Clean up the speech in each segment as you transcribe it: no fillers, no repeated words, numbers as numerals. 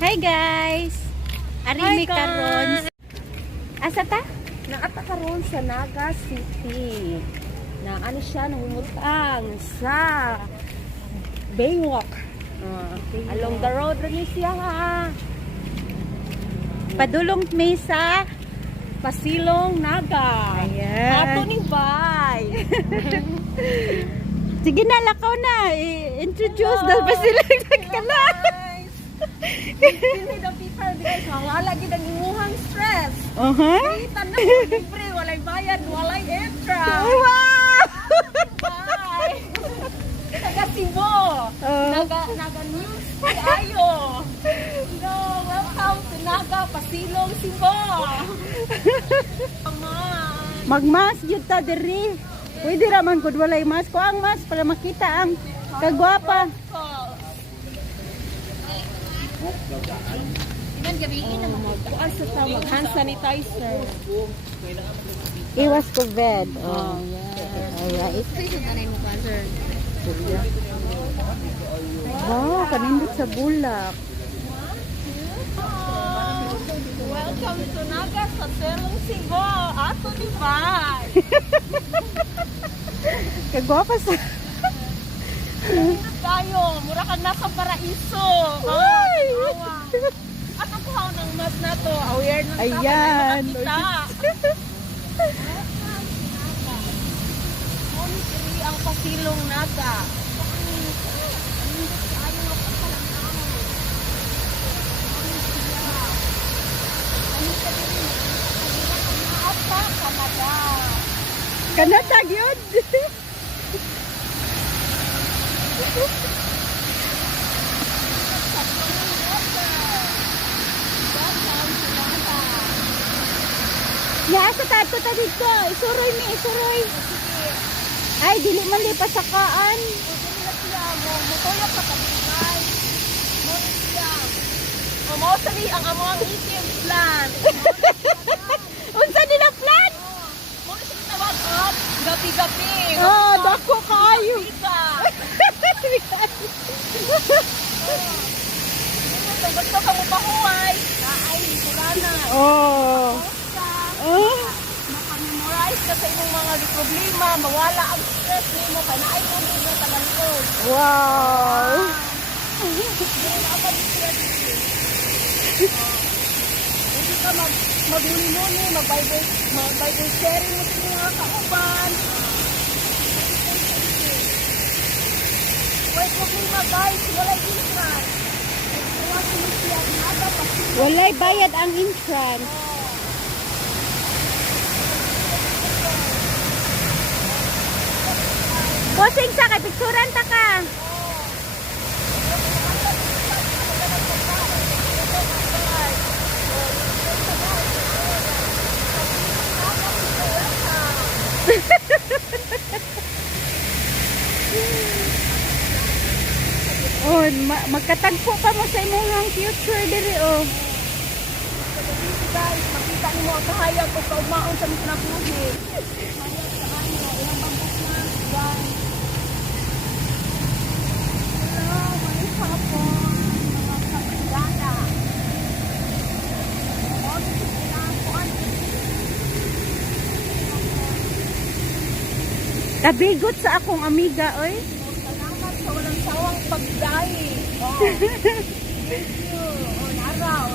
Hi guys! Arimi karon. Asa ta? Naata karon sa Naga City. Na ano siya nangumutang sa Baywalk. Along the road rin siya ha. Padulong Mesa. Pasilong Naga. Ayan. Ato ni Bay. Sige na, lakaw na. I-introduce dahil pa sila nagkala. Hindi the people guys. Wala gid ang imuhang stress. Kita na libre, walay bayad, walay extra. Wow! Bye. Taga Cebu. Naga news ayo. No, welcome to Naga Pasilong Cebu. Magmas yun ta diri. Pwede raman kung walay mas. Ko ang mas para makita ang kagwapa. Kuan sa tawag hand sanitizer. Iwas COVID. Oh, yeah. Alright. Wow, kanindot sa bulak. Welcome to Naga sa Pasilong Cebu. Ato ni Bay. Kagwapa sa... Tayo, mura kang nasa paraiso. Uy! At ang kuhaw ng mas na to, aware ng Ayan. Monitory ang Pasilong Naga. Kanatag yun. Ya, sa tato ta dito. Isuroy mi, isuroy. Ay, dili man li pasakaan. Mutulog ka pag-ibay. Mostly ang among itim plan. Unsa nila plan? Muna siya tawag up, gabi-gabi. Oh, dako kayo. Gusto ka mo pahuway. Ay, kulana. Oh. Oh. Makamemorize ka sa imong mga problema, mawala ang stress nimo kay naay tubig na tagalog. Wow. Hindi ka maghuli-muli, mag-Bible sharing mo sa mga kauban. Wait, problema guys, walay interest. Kaya sinisiyan nada pa. Walay bayad ang entrance. Posing sa kay picturean ta ka. Oh, magkatagpo pa mo sa imong future diri oh. Guys, makita niyo ang kahayag ko kaumaon sa mga nabuhi. Kabigot sa akong amiga oy. Salamat sa walang sawang pagdali. Thank you. Naraw,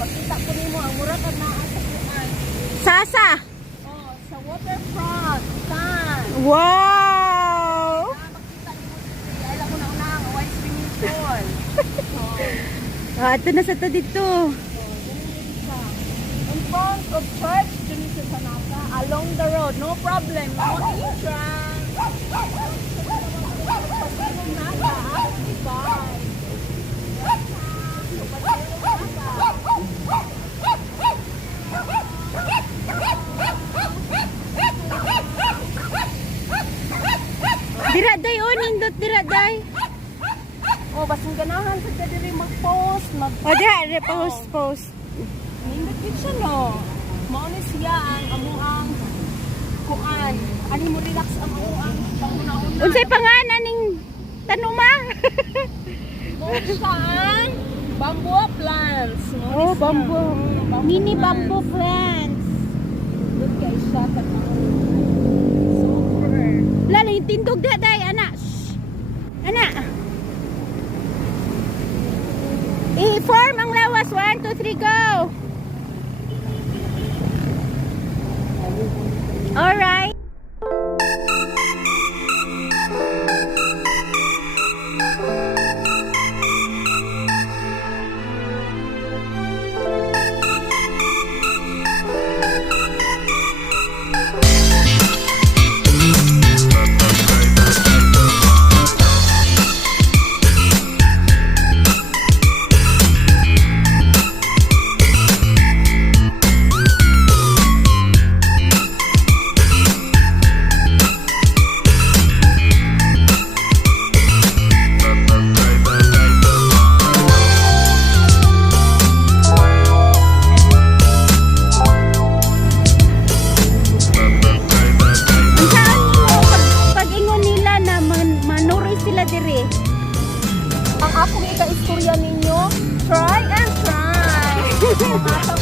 makita ko nimo ang mura ka na sa kuan. Sasa. Sa waterfront, kan. Wow. Makita nimo dito. Alam mo na ang white swimming pool. Ato na sa to dito. In front of church, dun sa Naga, along the road, no problem, no entrance. Naga, bye. Dira day oh, nindot dira day. Oh, basing ganahan sa diri mag-post, Oh, dira post. Nindot din siya, no? Mauna siya ang amuang kuan. Ani mo relax ang amuang panguna-una. Unsay pangalan ning tanuma? Saan? Bamboo plants. Oh, bamboo. Mini plants. bamboo plants. Doon kay siya ka super. Lalo, yung tindog na day, anak. Shh. Anak. I-form ang lawas. 1, 2, 3, go. Alright. Ang akong ika-istorya ninyo, try and try.